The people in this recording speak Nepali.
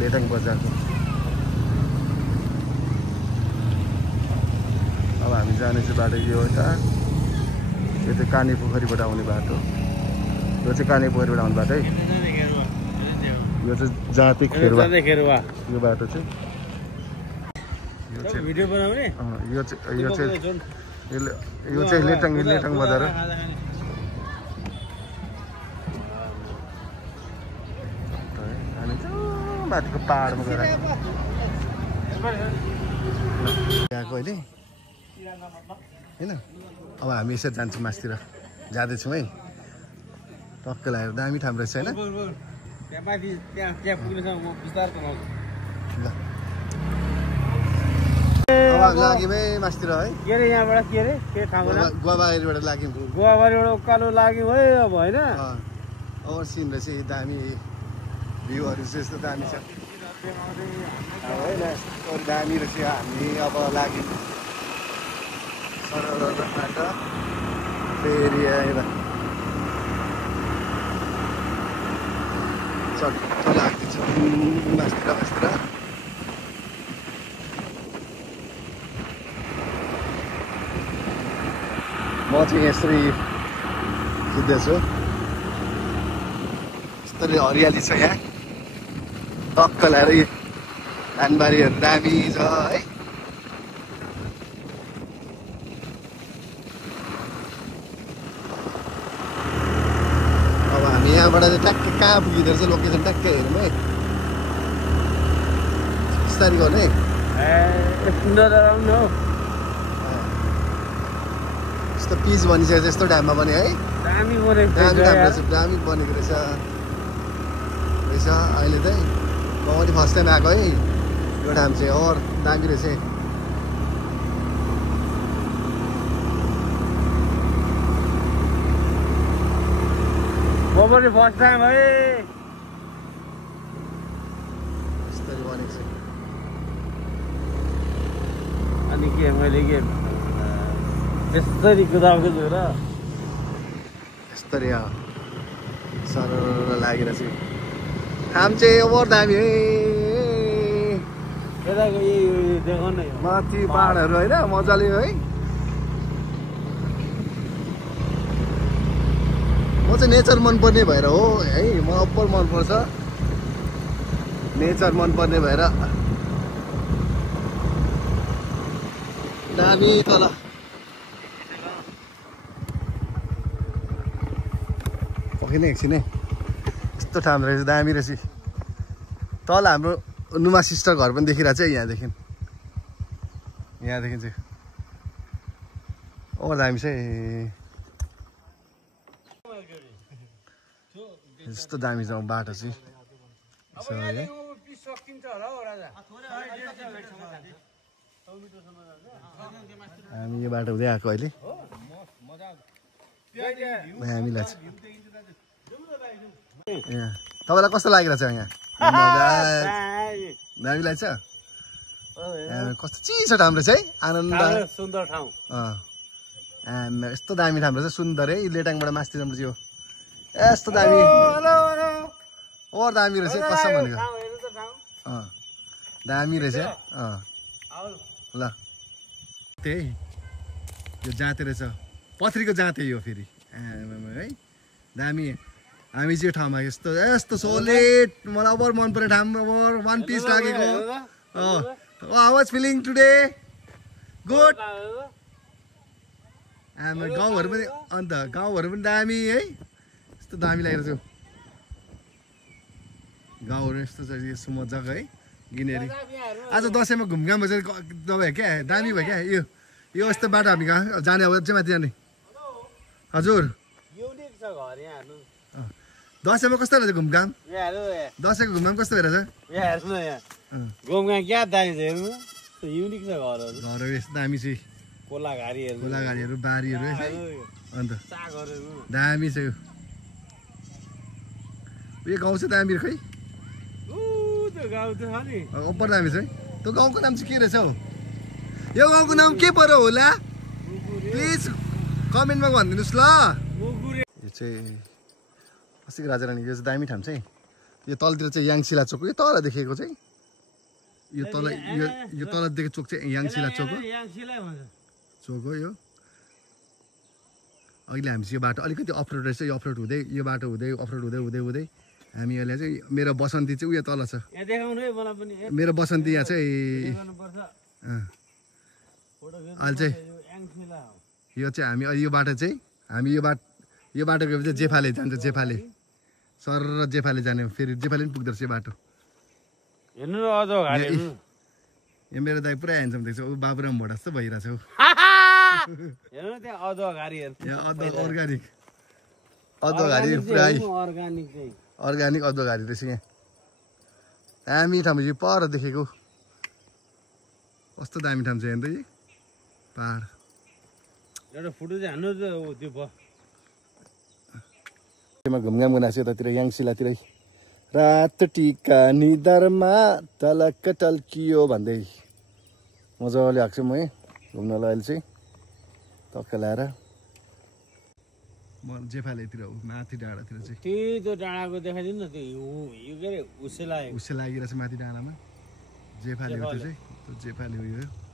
लेटाङ बजारको। अब हामी जाने चाहिँ बाटो यो एउटा, यो चाहिँ काने पोखरीबाट आउने बाटो। यो चाहिँ काने पोखरीबाट आउने बाटो है। यो चाहिँ जाति खेरुवा यो बाटो चाहिँ। भिडियो बनाउने यो चाहिँ लेटाङ बजार हो। माथिको पहाडमा गएर गएको अहिले होइन। अब हामी यसरी जान्छौँ मासतिर, जाँदैछौँ है। टक्कै लागेर दामी ठाउँ रहेछ होइन। अब लाग्यौँ है मासतिर है। के अरे यहाँबाट के अरे के ठाउँमा गुवाबारीबाट लाग्यौँ। गुवाबारीबाट उकालो लाग्यौँ है। अब होइन और सिन रहेछ दामी, भ्यूहरू चाहिँ यस्तो दामी छ होइन। दामी रहेछ। हामी अब लाग्यौँ सरबाट फेरि आएर चट्ट लाग्दैछ मासतिर। म चाहिँ यसरी हिँड्दैछु। यस्तरी हरियाली छ यहाँ। टक्क लगाएर धानबारीहरू दामी छ है। अब हामी यहाँबाट चाहिँ ट्याक्कै कहाँ पुगिँदो रहेछ लोकेसन ट्याक्कै हेरौँ है। बिस्तारै गर्ने यस्तो पिच बनिसकेको छ यस्तो ड्याममा पनि है। दामी बनेको रहेछ। अहिले चाहिँ म पनि फर्स्ट टाइम आएको है। यो ठाउँ चाहिँ और दामी रहेछ। म पनि फर्स्ट टाइम है। यस्तरी बनेको छ। अनि के मैले के त्यसरी कुदाएको छु र यस्तरी सर लागेर चाहिँ ठाम चाहिँ ओभर दामी है। यताको यही देखाउन माथि पहाडहरू होइन मजाले है। म चाहिँ नेचर मनपर्ने भएर हो है। म अप्पर मनपर्छ नेचर मनपर्ने भएर दामी। तल पक्किन एकछिन है। यस्तो ठाउँ रहेछ दामी रहेछ। तल हाम्रो नुमा सिस्टर घर पनि देखिरहेको छ है यहाँदेखि चाहिँ ओ दामी छ है। यस्तो दामी छ बाटो चाहिँ। हामी यो बाटो हुँदै आएको अहिले। हामीलाई तपाईँलाई कस्तो लागिरहेछ यहाँ? दामी लाग्छ। कस्तो चिसो ठाउँ रहेछ है। आनन्द सुन्दर ठाउँ। यस्तो दामी ठाउँ रहेछ। सुन्दर है। लेटाङबाट मास्तिर यो यस्तो दामी और दामी रहेछ। कसम भनेको दामी रहेछ। ल त्यही यो जाते रहेछ। पथरीको जाते यो फेरि है दामी। हामी चाहिँ ठाउँमा यस्तो सोलिड मलाई ओभर मन पऱ्यो ठाउँ। ओभर वान पिस लागेको। How was feeling today? Good. हाम्रो गाउँहरू पनि अन्त गाउँहरू पनि दामी है। यस्तो दामी लागेको छ गाउँहरू। यस्तो छ यस्तो मजाको है गिनेरी। आज दसैँमा घुमघाम भएछ तपाईँ क्या दामी भयो क्या। यो यस्तो बाटो हामी जाने अब चाहिँ माथि जाने। हजुर दसैँमा कस्तो रहेछ घुमघाम? दसैँको घुमघाम कस्तो भइरहेछ? घुमघाम क्या दामी छ हेर्नु। युनिक छ घरहरू। घरहरू यस्तो दामी चाहिँ कोलाघारीहरू बारीहरू अन्त दामी छ। यो गाउँ चाहिँ दामी खै अप्पर दामी छ है। त्यो गाउँको नाम चाहिँ के रहेछ हौ? यो गाउँको नाम के पर्यो होला? प्लिज कमेन्टमा भनिदिनुहोस् ल। यो चाहिँ अस्तिको राजा रानी। यो चाहिँ दामी ठाउँ चाहिँ यो तलतिर चाहिँ याङसिला चोक यो तल देखेको चाहिँ यो तल यो तल देखेको चोक चाहिँ याङसिला चोक हो चोक हो यो अहिले हामी चाहिँ यो बाटो अलिकति अफरोड रहेछ यो अफरोड हुँदै यो बाटो हुँदै अफरोड हुँदै हुँदै हुँदै हामी अहिले चाहिँ मेरो बसन्ती चाहिँ उयो तल छ मेरो बसन्ती यहाँ चाहिँ अहिले चाहिँ यो चाहिँ हामी यो बाटो चाहिँ हामी यो बाटो गएपछि जेफाले जान्छ जेफाले सर र जेफाले जाने फेरि जेफाले पनि पुग्दो रहेछ यो बाटो हेर्नु अझ गाडी यो मेरो दाइ पुरा ह्यान्डसम देख्छ ऊ बाबुराम भोटा जस्तो भइरहेछ ऊ हेर्नु त्यहाँ अझ गाडी यहाँ अर्ग्यानिक अदुवा घारी पुरा अर्ग्यानिक अदुवा घारी रहेछ यहाँ दामी ठाउँ यो पर देखेको कस्तो दामी ठाउँ छ यहाँ त पहाड एउटा फोटो चाहिँ हान्नु त्यो भयो घुमघाम गर्न आएको यतातिर याङसिलातिरै रात टिका निधारमा तलक टल्कियो भन्दै मजाले आएको छु म घुम्नलाई अहिले चाहिँ टक्क ल्याएर म जेफालेतिर हो माथि डाँडातिर चाहिँ त्यही त्यो डाँडाको देखाइदिनु न त्यो यो के अरे उसे लागिरहेछ माथि डाँडामा जेफाले हो त्यो चाहिँ त्यो जेफाले हो यो